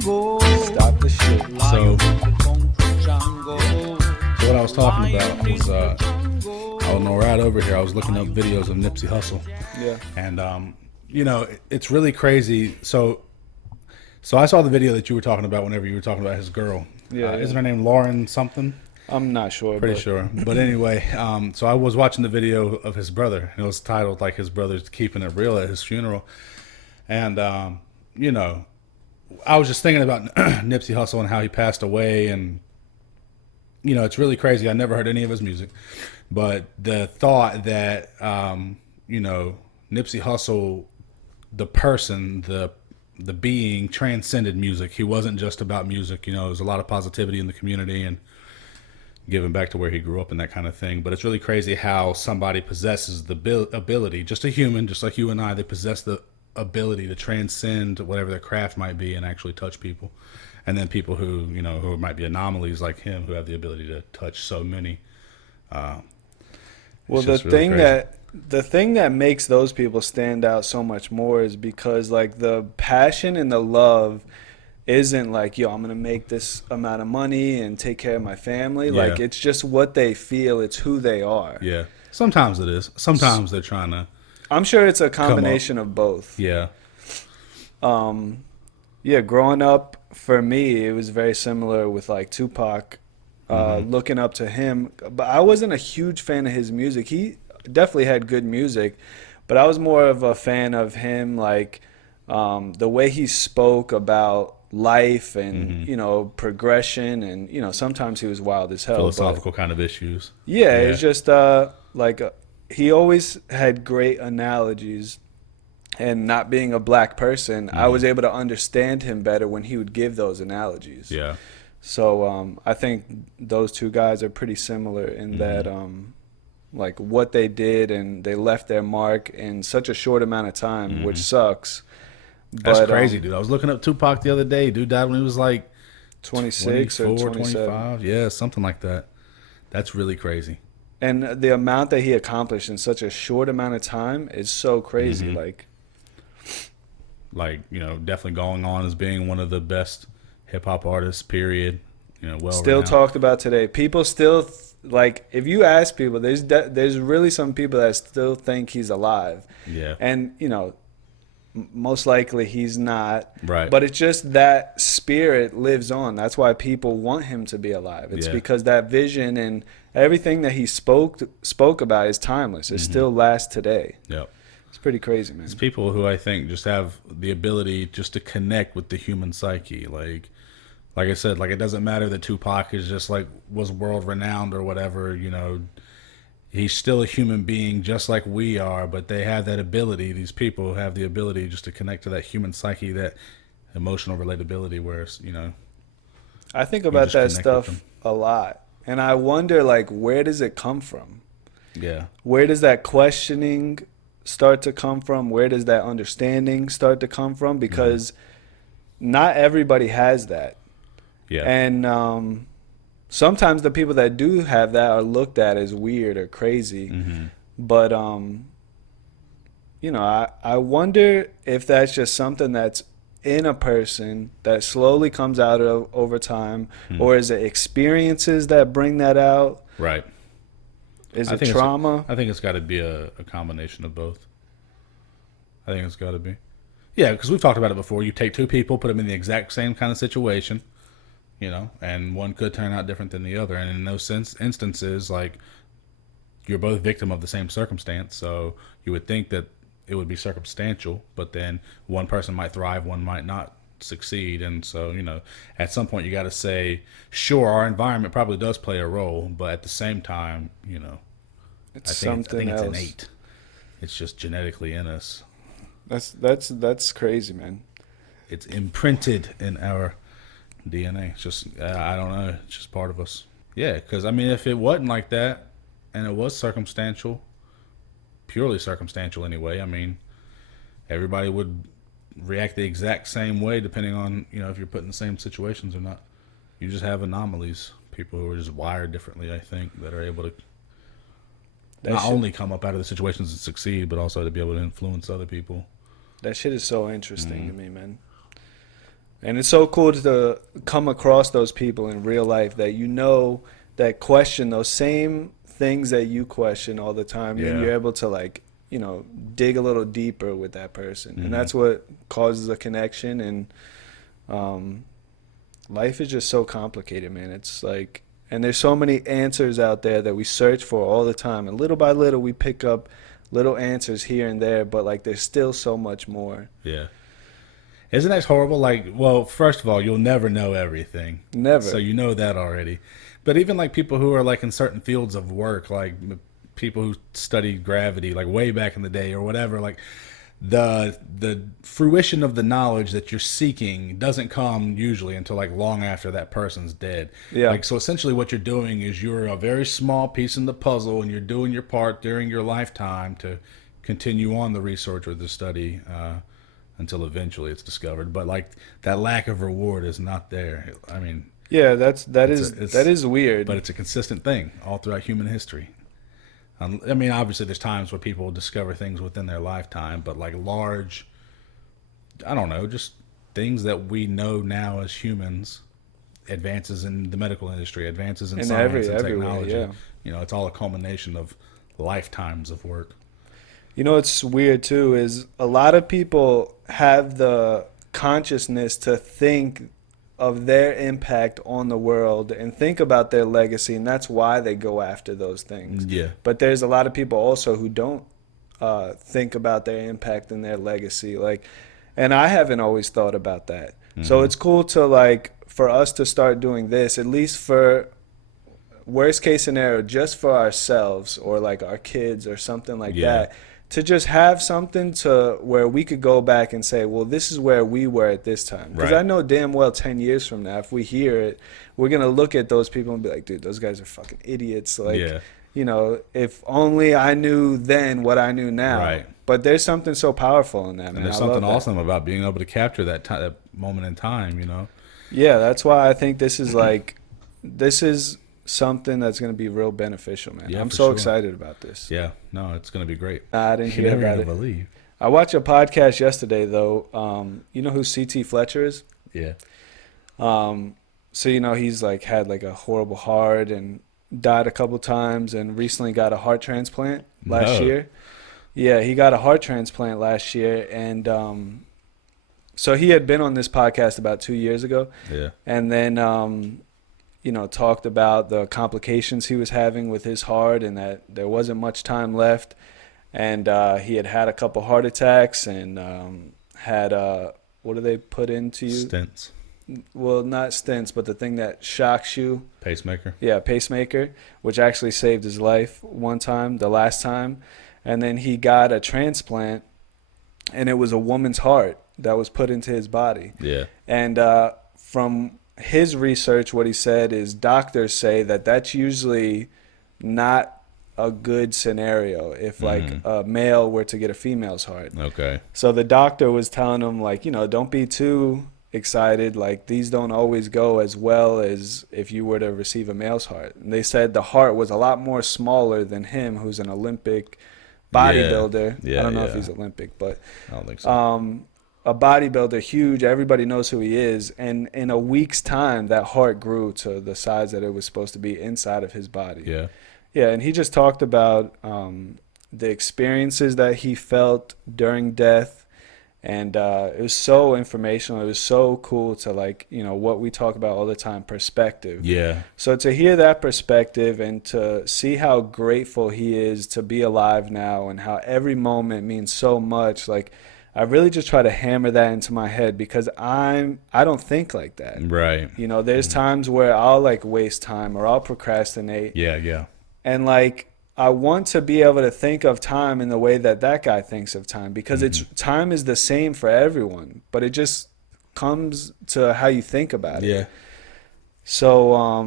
Stop the shit. So what I was talking about was on the ride over here, I was looking up videos of Nipsey Hussle. Yeah. And it's really crazy. So I saw the video that you were talking about whenever you were talking about his girl. Yeah, yeah. Isn't her name Lauren something? I'm not sure. Pretty sure. But anyway, so I was watching the video of his brother, and it was titled like his brother's keeping it real at his funeral. And I was just thinking about Nipsey Hussle and how he passed away, and it's really crazy. I never heard any of his music, but the thought that Nipsey Hussle, the person, the being, transcended music. He wasn't just about music. There was a lot of positivity in the community and giving back to where he grew up and that kind of thing. But it's really crazy how somebody possesses the ability, just a human, just like you and I, they possess the ability to transcend whatever their craft might be and actually touch people. And then people who might be anomalies like him, who have the ability to touch so many. Well, the thing that makes those people stand out so much more is because like the passion and the love isn't like, yo, I'm gonna make this amount of money and take care of my family. Yeah. Like, it's just what they feel. It's who they are. Yeah. Sometimes it is. Sometimes they're trying to. I'm sure it's a combination of both. Yeah. Yeah, growing up, for me, it was very similar with like Tupac, looking up to him. But I wasn't a huge fan of his music. He definitely had good music, but I was more of a fan of him, like the way he spoke about life and progression, and sometimes he was wild as hell. Philosophical kind of issues. Yeah, it's just he always had great analogies. And not being a black person, I was able to understand him better when he would give those analogies. Yeah. So I think those two guys are pretty similar in that, like what they did, and they left their mark in such a short amount of time, which sucks. That's crazy, dude. I was looking up Tupac the other day. Dude died when he was like 26 or 27. 25. Yeah, something like that. That's really crazy. And the amount that he accomplished in such a short amount of time is so crazy. Definitely going on as being one of the best hip hop artists, period. Still talked about today. People still if you ask people, there's really some people that still think he's alive. Yeah. And most likely he's not. Right. But it's just that spirit lives on. That's why people want him to be alive. It's because that vision and everything that he spoke about is timeless. It still lasts today. Yep. It's pretty crazy, man. It's people who I think just have the ability just to connect with the human psyche. Like I said, it doesn't matter that Tupac is just was world renowned or whatever, he's still a human being just like we are, but they have that ability. These people have the ability just to connect to that human psyche, that emotional relatability, where I think about that stuff a lot. And I wonder, where does it come from? Yeah. Where does that questioning start to come from? Where does that understanding start to come from? Because not everybody has that. Yeah. And sometimes the people that do have that are looked at as weird or crazy. But, I wonder if that's just something that's in a person that slowly comes out of over time, or is it experiences that bring that out? Right. Is it trauma? I think it's got to be a combination of both. I think it's got to be. Yeah, because we've talked about it before. You take two people, put them in the exact same kind of situation, and one could turn out different than the other. And in those instances, you're both victim of the same circumstance, so you would think that it would be circumstantial, but then one person might thrive, one might not succeed. And so, at some point you got to say, sure, our environment probably does play a role, but at the same time, I think it's innate. It's just genetically in us. That's crazy, man. It's imprinted in our DNA. It's just, I don't know. It's just part of us. Yeah, because if it wasn't like that, and it was circumstantial, purely circumstantial anyway, everybody would react the exact same way depending on, if you're put in the same situations or not. You just have anomalies, people who are just wired differently, I think, that are able to not only come up out of the situations and succeed, but also to be able to influence other people. That shit is so interesting to me, man. And it's so cool to come across those people in real life that you know that question those same things that you question all the time, and Yeah. you're able to like, you know, dig a little deeper with that person. And Hmm. that's what causes a connection. And um, life is just so complicated, man. It's like, and there's so many answers out there that we search for all the time. And little by little, we pick up little answers here and there, but like there's still so much more. Yeah. Isn't that horrible? Like, well, first of all, you'll never know everything. So Never. you know that already. But even like people who are like in certain fields of work, like people who studied gravity, like way back in the day or whatever, like the fruition of the knowledge that you're seeking doesn't come usually until like long after that person's dead. Yeah. Like, so essentially what you're doing is you're a very small piece in the puzzle and you're doing your part during your lifetime to continue on the research or the study, until eventually it's discovered. But like that lack of reward is not there. I mean, Yeah, that it's a, is that it's is but weird. it's a consistent thing all throughout human history. I mean, obviously, there's times where people discover things within their lifetime, but like large, I don't know, just things that we know now as humans, advances in the medical industry, advances in In science and everywhere, technology, yeah. it's all a culmination of lifetimes of work. You know what's weird too is a lot of people have the consciousness to think of their impact on the world and think about their legacy, and that's why they go after those things. Yeah. But there's a lot of people also who don't think about their impact and their legacy. Like, and I haven't always thought about that. So Hmm. it's cool to like for us to start doing this, at least for worst case scenario, just for ourselves or like our kids or something like Yeah. that, to just have something to where we could go back and say, well, this is where we were at this time. Because I Right. know damn well 10 years from now, if we hear it, we're going to look at those people and be like, dude, those guys are fucking idiots. Like, Yeah. you know, if only I knew then what I knew now. Right. But there's something so powerful in that, And man. there's I something love that. awesome about being able to capture that moment in time. Yeah, that's why I think this is like, this is something that's going to be real beneficial, man. Yeah, I'm for so sure. excited about this. Yeah, no, it's going to be great. I didn't You're hear never about going to it. believe. I watched a podcast yesterday, though. You know who CT Fletcher is? Yeah. So you know he's like had like a horrible heart and died a couple times, and recently got a heart transplant last No. year. Yeah, he got a heart transplant last year, and so he had been on this podcast about 2 years ago, Yeah. and then you know talked about the complications he was having with his heart, and that there wasn't much time left, and he had had a couple heart attacks and had what do they put into you? Stents. Well, not stents, but the thing that shocks you. Pacemaker. Yeah, pacemaker, which actually saved his life one time, the last time. And then he got a transplant, and it was a woman's heart that was put into his body. Yeah. And from his research, what he said is doctors say that that's usually not a good scenario if like Mm. a male were to get a female's heart. Okay. So the doctor was telling him like, you know, don't be too excited. Like these don't always go as well as if you were to receive a male's heart. And they said the heart was a lot more smaller than him, who's an Olympic Yeah. bodybuilder. I Yeah. don't know if Yeah. he's Olympic, but I don't think so. a bodybuilder, huge. Everybody knows who he is. And in a week's time, that heart grew to the size that it was supposed to be inside of his body. Yeah. Yeah, and he just talked about the experiences that he felt during death, and it was so informational. It was so cool to like, you know, what we talk about all the time, perspective. Yeah. So to hear that perspective and to see how grateful he is to be alive now and how every moment means so much, like I really just try to hammer that into my head because I don't think like that. Right. You know, there's times where I'll like waste time or I'll procrastinate, Yeah. Yeah. and like I want to be able to think of time in the way that that guy thinks of time because it's time is the same for everyone, but it just comes to how you think about it. Yeah. So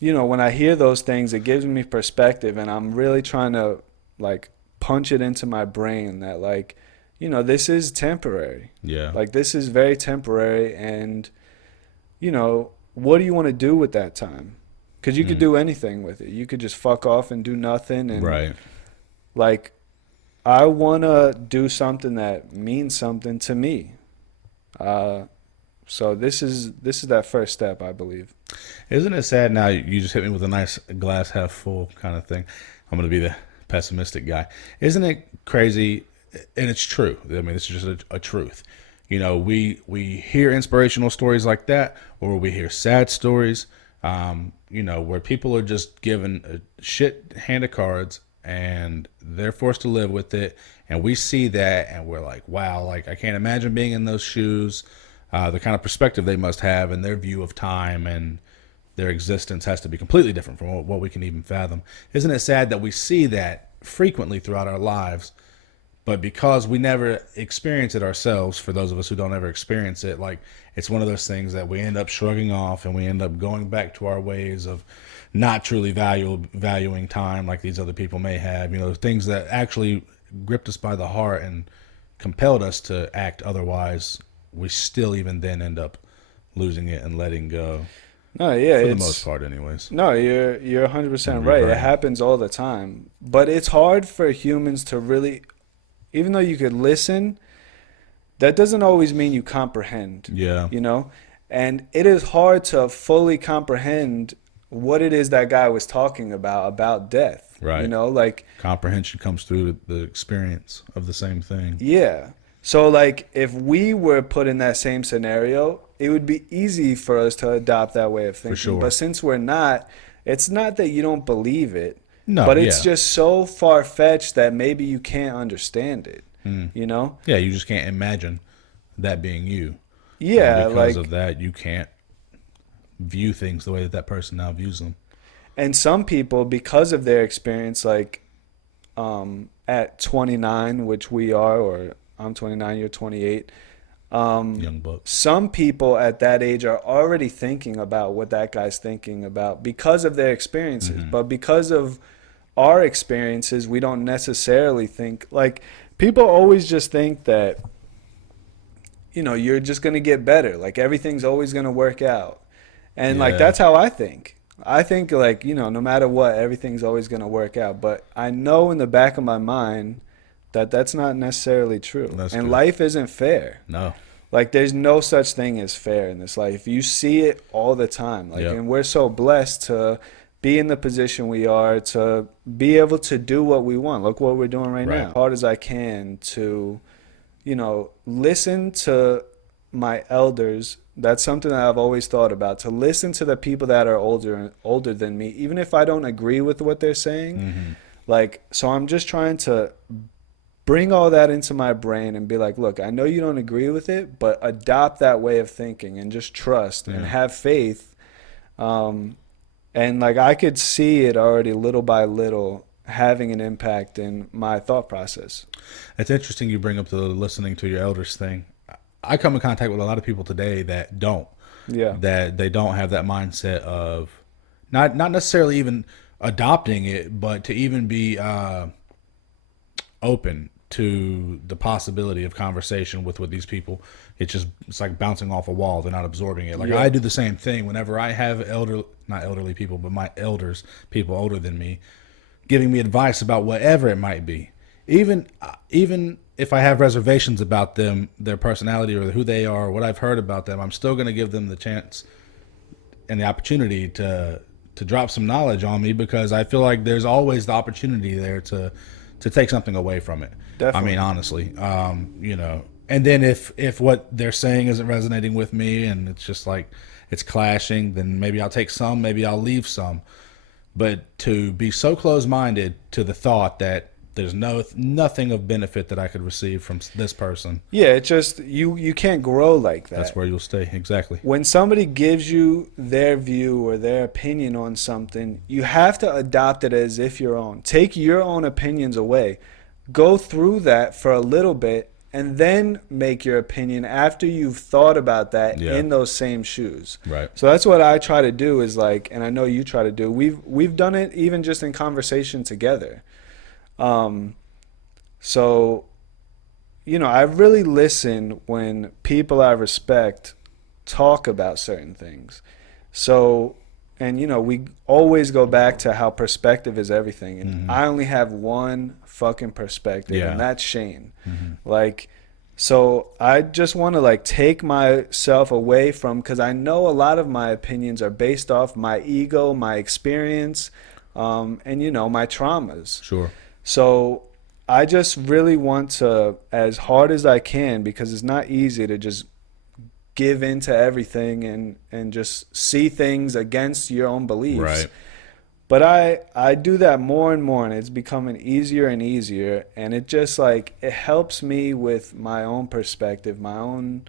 you know, when I hear those things, it gives me perspective, and I'm really trying to like punch it into my brain that like, you know, this is temporary. Yeah. Like this is very temporary, and you know, what do you want to do with that time? Because you could do anything with it. You could just fuck off and do nothing. And Right. like, I want to do something that means something to me. So this is that first step, I believe. Isn't it sad now? You just hit me with a nice glass half full kind of thing. I'm going to be the pessimistic guy. Isn't it crazy? And it's true. I mean, this is just a truth. You know, we hear inspirational stories like that, or we hear sad stories. You know, where people are just given a shit hand of cards and they're forced to live with it. And we see that and we're like, wow, like I can't imagine being in those shoes. The kind of perspective they must have and their view of time and their existence has to be completely different from what we can even fathom. Isn't it sad that we see that frequently throughout our lives, but because we never experience it ourselves, for those of us who don't ever experience it, like it's one of those things that we end up shrugging off and we end up going back to our ways of not truly valuing time like these other people may have, you know, things that actually gripped us by the heart and compelled us to act otherwise. We still even then end up losing it and letting go. No, yeah, For the it's most part, anyways. no, you're 100% And right. It revert. happens all the time. But it's hard for humans to really, even though you could listen, that doesn't always mean you comprehend, Yeah. you know? And it is hard to fully comprehend what it is that guy was talking about death. Right. You know, like, Comprehension comes through the experience of the same thing. yeah. So, like, if we were put in that same scenario, it would be easy for us to adopt that way of thinking. sure. But since we're not, it's not that you don't believe it, No, but it's yeah. just so far-fetched that maybe you can't understand it, you know? Yeah, you just can't imagine that being you. Yeah, And because like, of that, you can't view things the way that person now views them. and some people, because of their experience, like, at 29, which we are, or I'm 29, you're 28, Young buck. some people at that age are already thinking about what that guy's thinking about because of their experiences. But because of our experiences, we don't necessarily think, like, people always just think that, you know, you're just going to get better. Like, everything's always going to work out. And, like, Yeah. that's how I think. I think, like, you know, no matter what, everything's always going to work out. But I know in the back of my mind that that's not necessarily true. That's and true. life isn't fair. No. Like, there's no such thing as fair in this life. You see it all the time. Like, Yep. and we're so blessed to be in the position we are, to be able to do what we want. Look what we're doing right Right. now. Hard as I can to, you know, listen to my elders. That's something that I've always thought about. To listen to the people that are older than me, even if I don't agree with what they're saying. Like, so I'm just trying to bring all that into my brain and be like, look, I know you don't agree with it, but adopt that way of thinking and just trust and have faith. And like, I could see it already little by little having an impact in my thought process. It's interesting you bring up the listening to your elders thing. I come in contact with a lot of people today that don't. Yeah. That they don't have that mindset of not necessarily even adopting it, but to even be open to the possibility of conversation with these people. It's like bouncing off a wall. They're not absorbing it. Like, Yeah. I do the same thing whenever I have not elderly people, but my elders, people older than me, giving me advice about whatever it might be. Even if I have reservations about them, their personality or who they are, or what I've heard about them, I'm still going to give them the chance and the opportunity to drop some knowledge on me, because I feel like there's always the opportunity there to take something away from it. Definitely. I mean, honestly, you know, and then if what they're saying isn't resonating with me and it's just like it's clashing, then maybe I'll take some, maybe I'll leave some. But to be so close-minded to the thought that there's nothing of benefit that I could receive from this person, Yeah, it just, you can't grow like that. that's where you'll stay. Exactly. When somebody gives you their view or their opinion on something, you have to adopt it as if your own. Take your own opinions away. Go through that for a little bit and then make your opinion after you've thought about that Yeah. in those same shoes. Right. So that's what I try to do, is like, and I know you try to do. We've done it even just in conversation together. So, you know, I really listen when people I respect talk about certain things. So, and you know, we always go back to how perspective is everything. And I only have one fucking perspective, Yeah. and that's Shane. Like, So I just want to like take myself away from, because I know a lot of my opinions are based off my ego, my experience, and my traumas. Sure. So I just really want to, as hard as I can, because it's not easy to just give in to everything and just see things against your own beliefs. Right. But I do that more and more, and it's becoming easier and easier, and it just like it helps me with my own perspective, my own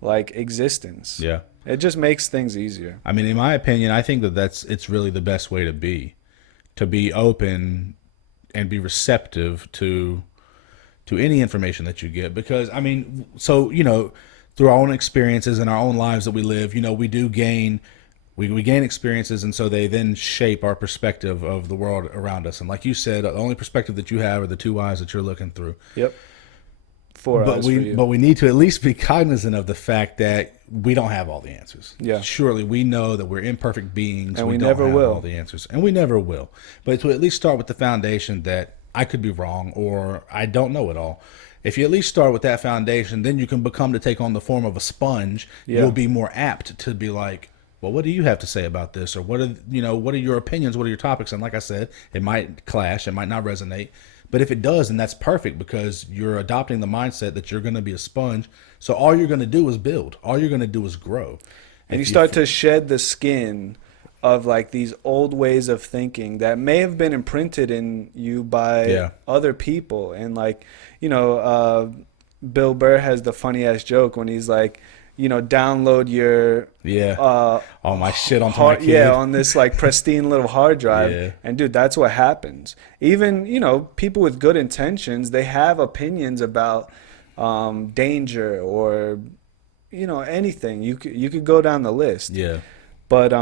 like existence. Yeah. It just makes things easier. I mean, in my opinion, I think that it's really the best way to be open and be receptive to any information that you get. Because I mean, so through our own experiences and our own lives that we live, we do gain we gain experiences, and so they then shape our perspective of the world around us. And like you said, the only perspective that you have are the two eyes that you're looking through. Yep. Four But eyes for you. we need to at least be cognizant of the fact that we don't have all the answers. Yeah. Surely we know that we're imperfect beings. And we don't never have will. all the answers, and we never will. But to at least start with the foundation that I could be wrong or I don't know it all. If you at least start with that foundation, then you can become to take on the form of a sponge. Yeah. You'll be more apt to be like, well, what do you have to say about this? Or what are your opinions? What are your topics? And like I said, it might clash. It might not resonate. But if it does, then that's perfect, because you're adopting the mindset that you're going to be a sponge. So all you're going to do is build. All you're going to do is grow. And you If start to shed the skin of like these old ways of thinking that may have been imprinted in you by Yeah. other people. And like, Bill Burr has the funny ass joke when he's like, download your Yeah. All my shit onto my hard, kid. yeah, on this like pristine little hard drive. Yeah. And dude, that's what happens. Even, people with good intentions, they have opinions about danger or anything. You could go down the list. Yeah. But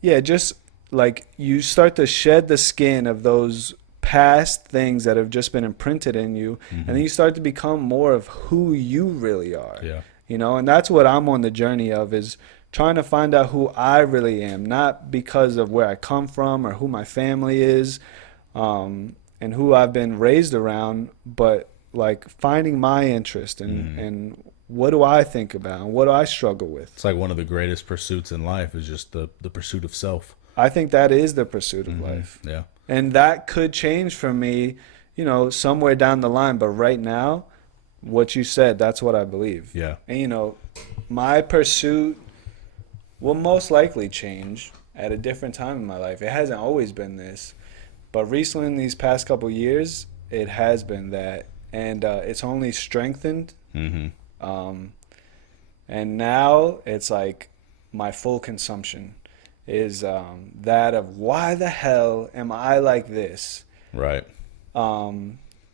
yeah, just like you start to shed the skin of those past things that have just been imprinted in you, and then you start to become more of who you really are. Yeah. And that's what I'm on the journey of, is trying to find out who I really am, not because of where I come from or who my family is, and who I've been raised around, but like finding my interest and what do I think about and what do I struggle with. It's like one of the greatest pursuits in life is just the pursuit of self. I think that is the pursuit of life. Yeah. And that could change for me, somewhere down the line. But right now, what you said, that's what I believe. Yeah. And, my pursuit will most likely change at a different time in my life. It hasn't always been this. But recently, in these past couple years, it has been that. And it's only strengthened. And now it's like my full consumption is that of why the hell am I like this? Right.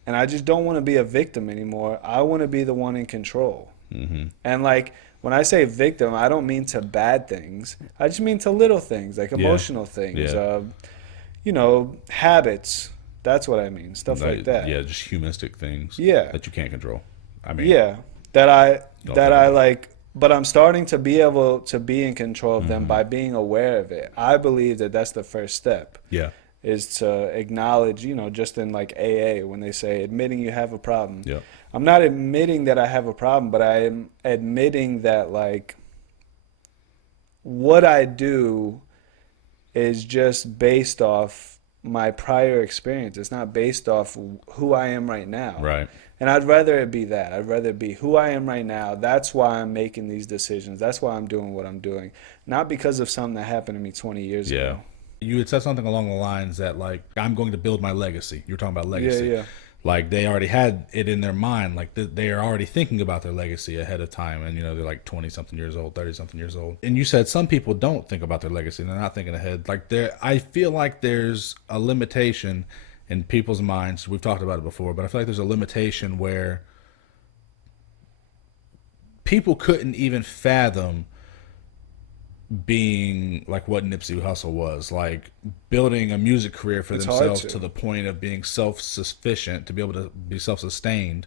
And I just don't want to be a victim anymore. I want to be the one in control. And like when I say victim, I don't mean to bad things. I just mean to little things, like emotional things, habits. That's what I mean. Stuff like that. Yeah, just humanistic things. Yeah. That you can't control. I mean. Yeah, that I Don't that think I about it. like, but I'm starting to be able to be in control of them by being aware of it. I believe that that's the first step, Yeah. is to acknowledge, just in like AA when they say admitting you have a problem. Yeah. I'm not admitting that I have a problem, but I am admitting that like what I do is just based off my prior experience. It's not based off who I am right now. Right. And I'd rather it be that. I'd rather it be who I am right now. That's why I'm making these decisions. That's why I'm doing what I'm doing. Not because of something that happened to me 20 years Yeah. ago. You had said something along the lines that, like, I'm going to build my legacy. You were talking about legacy. Yeah. Like, they already had it in their mind. Like, they are already thinking about their legacy ahead of time. And, they're like 20-something years old, 30-something years old. And you said some people don't think about their legacy. They're not thinking ahead. Like, I feel like there's a limitation in people's minds. We've talked about it before, but I feel like there's a limitation where people couldn't even fathom being like what Nipsey Hussle was, like building a music career for It's themselves hard to the point of being self-sufficient, to be able to be self-sustained,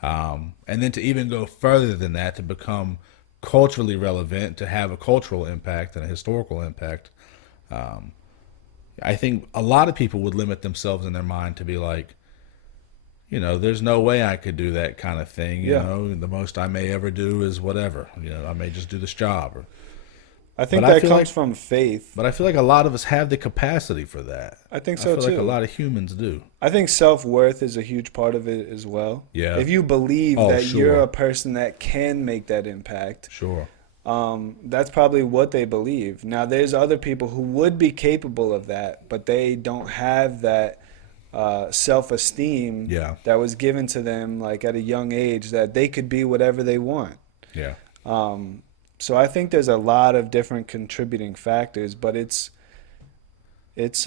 and then to even go further than that, to become culturally relevant, to have a cultural impact and a historical impact. I think a lot of people would limit themselves in their mind to be like, there's no way I could do that kind of thing. Yeah. The most I may ever do is whatever. I may just do this job. I think But I that feel comes like, from faith. but I feel like a lot of us have the capacity for that. I think I so feel like a too. lot of humans do. I think self-worth is a huge part of it as well. Yeah. If you believe Oh, that you're sure. a person that can make that impact, Sure. that's probably what they believe. Now, there's other people who would be capable of that, but they don't have that self-esteem Yeah. that was given to them like at a young age that they could be whatever they want. Yeah. So I think there's a lot of different contributing factors, but it's it's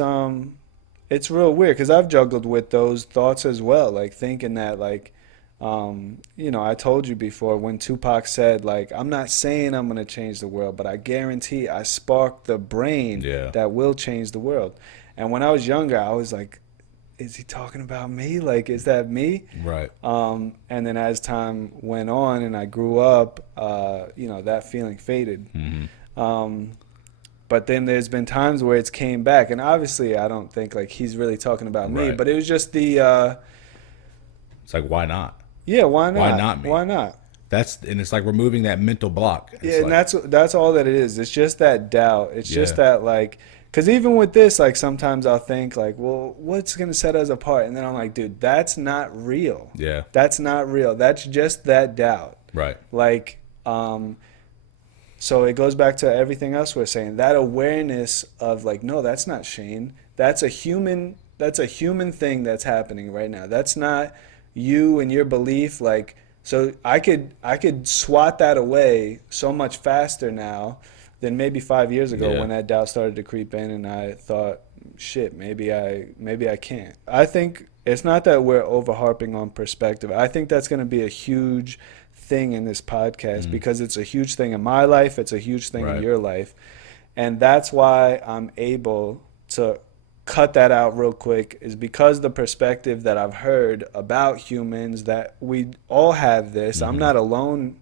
real weird because I've juggled with those thoughts as well, like thinking that like I told you before when Tupac said like I'm not saying I'm gonna change the world, but I guarantee I sparked the brain Yeah. that will change the world. And when I was younger, I was like, is he talking about me? Like, is that me? Right. And then as time went on and I grew up, that feeling faded. But then there's been times where it's came back, and obviously I don't think like he's really talking about me, Right. but it was just It's like, why not? yeah, why not? Why not me? Why not? And it's like removing that mental block. It's Yeah, and like, that's all that it is. It's just that doubt. It's just Yeah. that like, because even with this, like sometimes I'll think like, well, what's gonna set us apart? And then I'm like, dude, that's not real. Yeah. That's not real. That's just that doubt. Right. Like, so it goes back to everything else we're saying. That awareness of like, no, that's not Shane. That's a human. That's a human thing that's happening right now. That's not you and your belief. Like, so I could swat that away so much faster now than maybe 5 years ago Yeah. when that doubt started to creep in, and I thought, shit, maybe I can't. I think it's not that we're over harping on perspective. I think that's going to be a huge thing in this podcast because it's a huge thing in my life. It's a huge thing in Right. your life. And that's why I'm able to cut that out real quick is because the perspective that I've heard about humans that we all have this. I'm not alone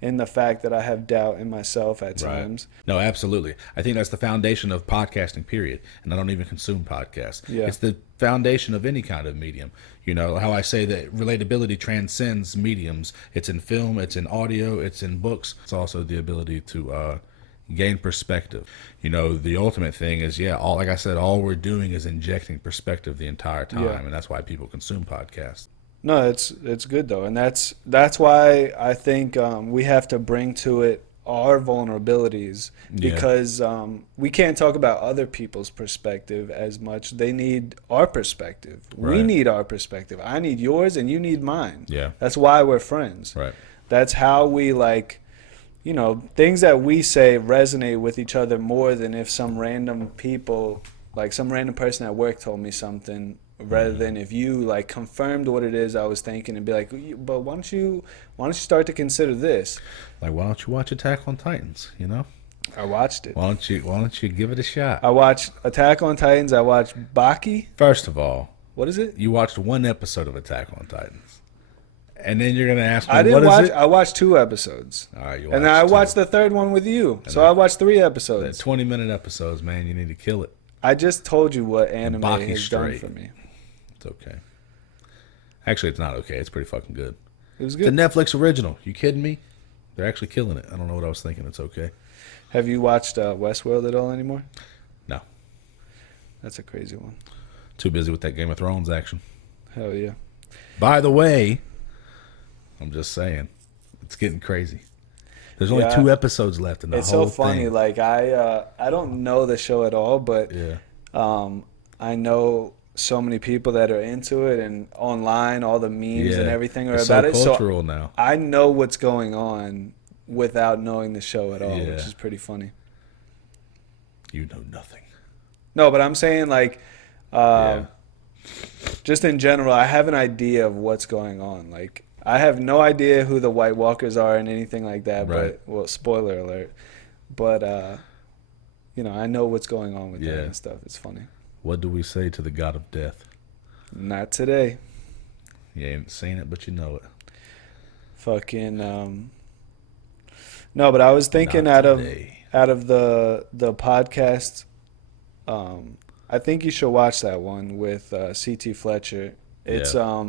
in the fact that I have doubt in myself at Right. times. No, absolutely. I think that's the foundation of podcasting, period. And I don't even consume podcasts. Yeah. It's the foundation of any kind of medium. How I say that relatability transcends mediums. It's in film, it's in audio, it's in books. It's also the ability to gain perspective. The ultimate thing is, like I said, all we're doing is injecting perspective the entire time. Yeah. And that's why people consume podcasts. No, it's good though, and that's why I think we have to bring to it our vulnerabilities Yeah. because we can't talk about other people's perspective as much. They need our perspective. We Right. need our perspective. I need yours, and you need mine. Yeah. That's why we're friends. Right. That's how we things that we say resonate with each other more than if some random person at work told me something rather than if you like confirmed what it is I was thinking and be like, but why don't you start to consider this? Like, why don't you watch Attack on Titans? I watched it. Why don't you give it a shot? I watched Attack on Titans. I watched Baki. First of all, What is it? you watched one episode of Attack on Titans, and then you're gonna ask me, I what didn't is watch. it? I watched 2 episodes, All right, you and then I two. watched the third one with you. So I watched 3 They're episodes. 20-minute episodes, man. You need to kill it. I just told you what anime Baki has done straight. for me. It's okay. Actually, it's not okay. It's pretty fucking good. It was It's a good. Netflix original. You kidding me? They're actually killing it. I don't know what I was thinking. It's okay. Have you watched Westworld at all anymore? No, That's a crazy one. too busy with that Game of Thrones action. Hell yeah. By the way, I'm just saying, it's getting crazy. There's only Yeah. 2 episodes left in the It's whole so funny. thing. Like I don't know the show at all, but Yeah. I know so many people that are into it and online, all the memes and everything are It's about so it. So cultural now. I know what's going on without knowing the show at all, Yeah. which is pretty funny. You know nothing. No, but I'm saying like, Yeah. just in general, I have an idea of what's going on. Like I have no idea who the White Walkers are and anything like that. Right. But well, spoiler alert. But I know what's going on with that Yeah. and stuff. It's funny. What do we say to the god of death? Not today. You ain't seen it, but you know it. Fucking no, but I was thinking Not out today. of the podcast. I think you should watch that one with CT Fletcher. It's Yeah.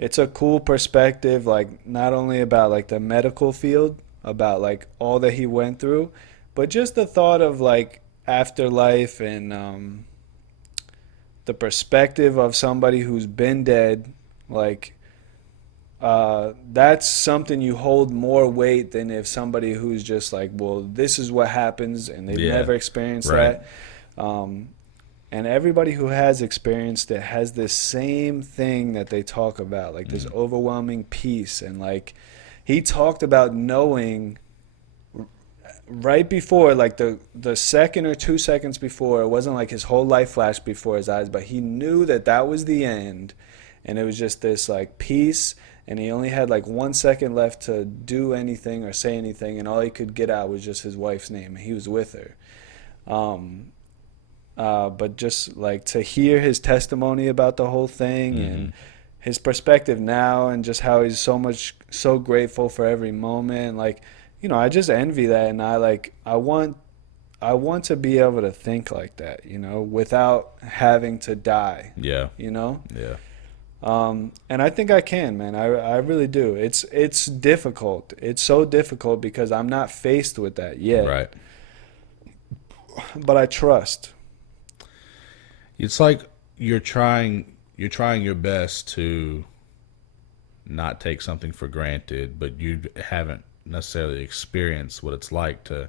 it's a cool perspective, like not only about like the medical field, about like all that he went through, but just the thought of like afterlife and the perspective of somebody who's been dead, like that's something you hold more weight than if somebody who's just like, well, this is what happens, and they've Yeah. never experienced Right. that. Um, and everybody who has experienced it has this same thing that they talk about, like this Mm. overwhelming peace. And like he talked about knowing right before, like the second or 2 seconds before, it wasn't like his whole life flashed before his eyes, but he knew that that was the end, and it was just this like peace, and he only had like 1 second left to do anything or say anything, and all he could get out was just his wife's name, and he was with her. um but just like to hear his testimony about the whole thing Mm-hmm. and his perspective now, and just how he's so grateful for every moment, like, I just envy that. And I want to be able to think like that, without having to die, Yeah. you know Yeah. and I think I can, man. I really do. It's difficult. It's so difficult because I'm not faced with that yet, Right. but I trust. It's like you're trying your best to not take something for granted, but you haven't necessarily experienced what it's like to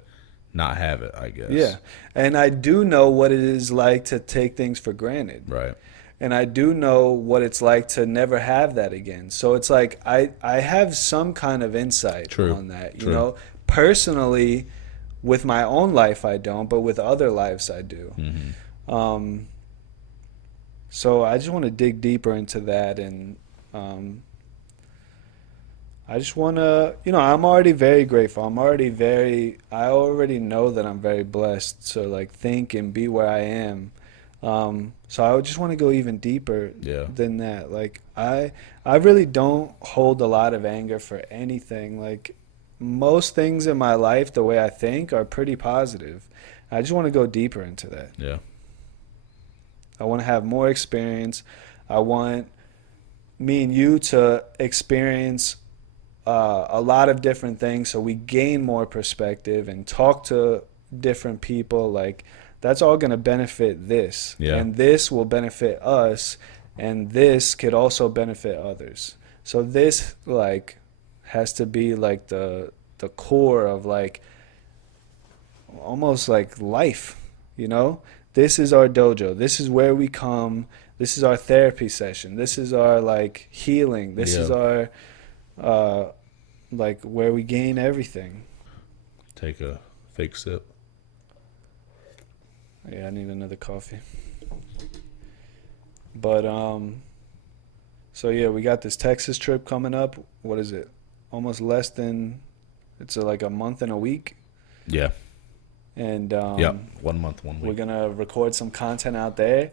not have it, I Yeah. guess. And I do know what it is like to take things for granted. Right. And I do know what it's like to never have that again. So it's like I have some kind of insight True. on that, True. Personally, with my own life I don't, but with other lives I do. Mm-hmm. Um, so I just want to dig deeper into that, and I just want to, I'm already very grateful. I already know that I'm very blessed to like think and be where I am. So I would just want to go even deeper Yeah. than that. Like I really don't hold a lot of anger for anything. Like most things in my life, the way I think are pretty positive. I just want to go deeper into that. Yeah. I want to have more experience. I want me and you to experience a lot of different things, so we gain more perspective and talk to different people. Like that's all going to benefit this, Yeah. and this will benefit us, and this could also benefit others. So this like has to be like the core of like almost like life, you know? This is our dojo. This is where we come. This is our therapy session. This is our like healing. This is Yeah. our uh like where we gain everything. Take a fake sip. Yeah, I need another coffee. But so yeah, we got this Texas trip coming up. What is it? Almost less than it's like a month and a week. Yeah. And Yep. 1 month, 1 we're week. gonna record some content out there.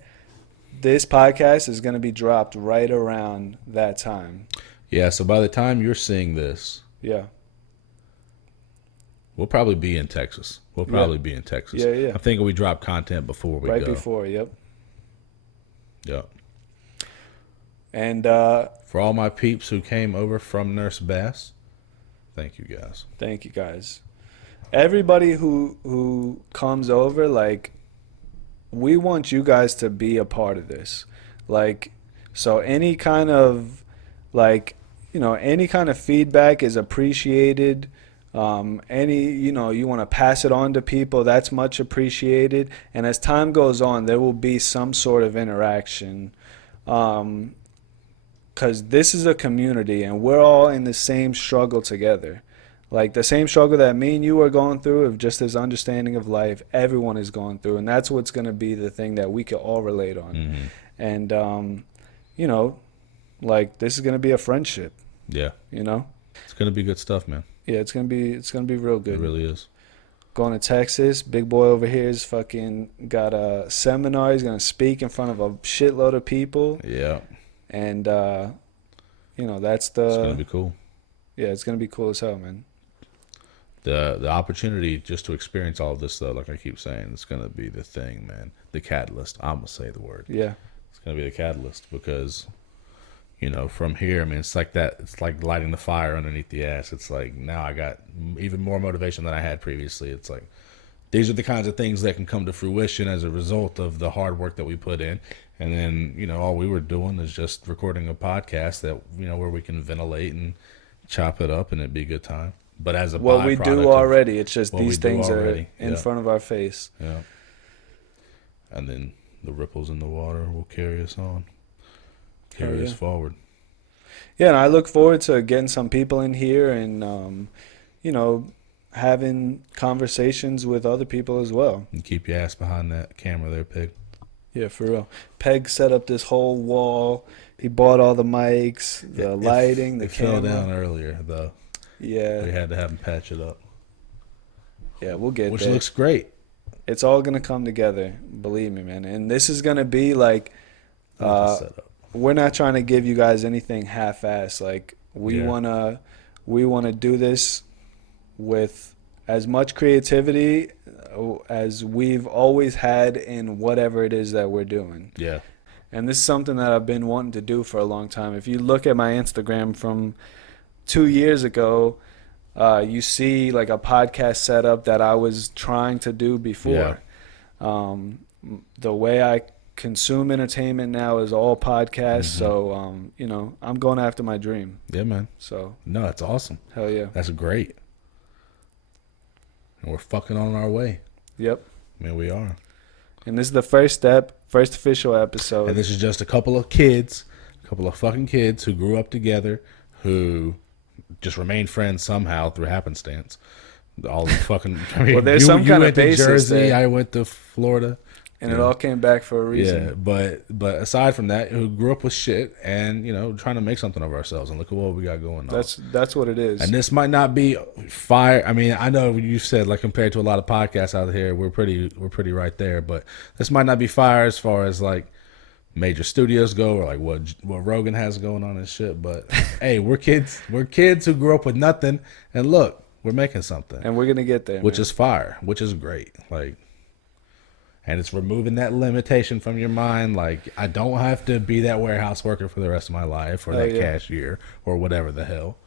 This podcast is gonna be dropped right around that time. Yeah. So by the time you're seeing this, Yeah. we'll probably be in Texas. We'll Yeah. probably be in Texas. Yeah, yeah. I'm thinking we drop content before we Right go. before, yep. Yeah. And For all my peeps who came over from Nurse Bass, thank you guys. thank you guys. Everybody who comes over, like we want you guys to be a part of this. Like so any kind of like any kind of feedback is appreciated. Any you want to pass it on to people, that's much appreciated. And as time goes on, there will be some sort of interaction. Because this is a community and we're all in the same struggle together. Like the same struggle that me and you are going through of just this understanding of life, everyone is going through. And that's what's going to be the thing that we can all relate on. Mm-hmm. And, like this is going to be a friendship, Yeah. you know? It's going to be good stuff, man. Yeah, it's going to be real good. It really is. Going to Texas, big boy over here is fucking got a seminar. He's going to speak in front of a shitload of people. Yeah. And, that's It's going to the, be cool. yeah, it's going to be cool as hell, man. The opportunity just to experience all of this, though, like I keep saying, it's going to be the thing, man. The catalyst. I'm going to say the word. Yeah. It's going to be the catalyst because you know, from here, I mean, it's like that. It's like lighting the fire underneath the ass. It's like now I got even more motivation than I had previously. It's like these are the kinds of things that can come to fruition as a result of the hard work that we put in. And then, you know, all we were doing is just recording a podcast that, you know, where we can ventilate and chop it up and it'd be a good time. But as a what we do already, it's just these things are in yeah. front of our face. Yeah. And then the ripples in the water will carry us on, carry us forward. Yeah, and I look forward to getting some people in here and, you know, having conversations with other people as well. And keep your ass behind that camera there, Peg. Yeah, for real. Peg set up this whole wall. He bought all the mics, the lighting, the camera. It fell down earlier, though. Yeah. We had to have him patch it up. Yeah, we'll get Which there. looks great. It's all going to come together. Believe me, man. And this is going to be like, we're not trying to give you guys anything half-assed. Like, we wanna do this with as much creativity as we've always had in whatever it is that we're doing. Yeah. And this is something that I've been wanting to do for a long time. If you look at my Instagram from 2 years ago, you see like a podcast setup that I was trying to do before. Yeah. The way I consume entertainment now is all podcasts. So, you know, I'm going after my dream. Yeah, man. So no, it's awesome. Hell yeah. That's great. And we're fucking on our way. Yep. I mean, we are. And this is the first step, first official episode. And this is just a couple of kids, a couple of fucking kids who grew up together, who just remained friends somehow through happenstance. All the fucking. I mean, well, there's some kind of basis to Jersey. there. I went to Florida. And it all came back for a reason. Yeah, but aside from that, who grew up with shit and, you know, trying to make something of ourselves and look at what we got going on. That's what it is. And this might not be fire. I mean, I know you said like compared to a lot of podcasts out here, we're pretty right there. But this might not be fire as far as like major studios go or like what Rogan has going on and shit. But hey, we're kids who grew up with nothing, and look, we're making something, and we're gonna get there, which is fire, which is great. Like. And it's removing that limitation from your mind. Like, I don't have to be that warehouse worker for the rest of my life or that cashier or whatever the hell.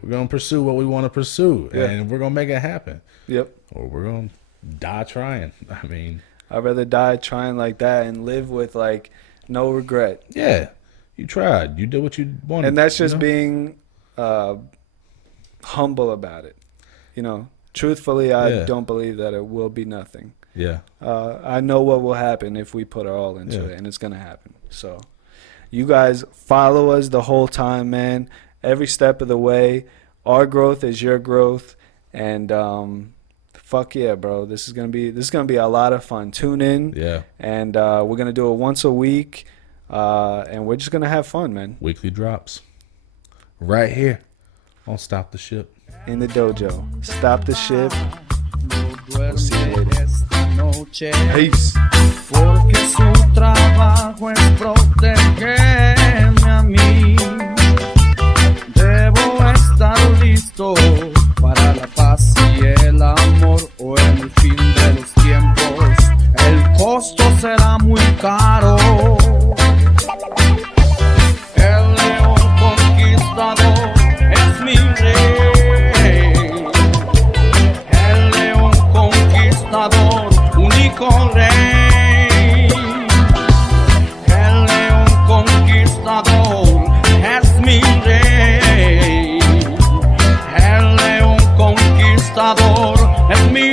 We're going to pursue what we want to pursue, and we're going to make it happen. Yep. Or we're going to die trying. I mean. I'd rather die trying like that and live with, like, no regret. Yeah. You tried. You did what you wanted. And that's just being humble about it. You know, truthfully, I don't believe that it will be nothing. Yeah. I know what will happen if we put our all into it, and it's going to happen. So you guys follow us the whole time, man. Every step of the way. Our growth is your growth. And fuck yeah, bro. This is going to be a lot of fun. Tune in. Yeah. And we're going to do it once a week. And we're just going to have fun, man. Weekly drops. Right here on Stop the Ship. In the dojo. Stop the ship. We'll see you later. Peace. Porque su trabajo es protegerme a mí. Debo estar listo para la paz y el amor o en el fin de los tiempos. El costo será muy caro. El león conquistador es mi rey. El león conquistador, único rey. El león conquistador es mi rey. El león conquistador es mi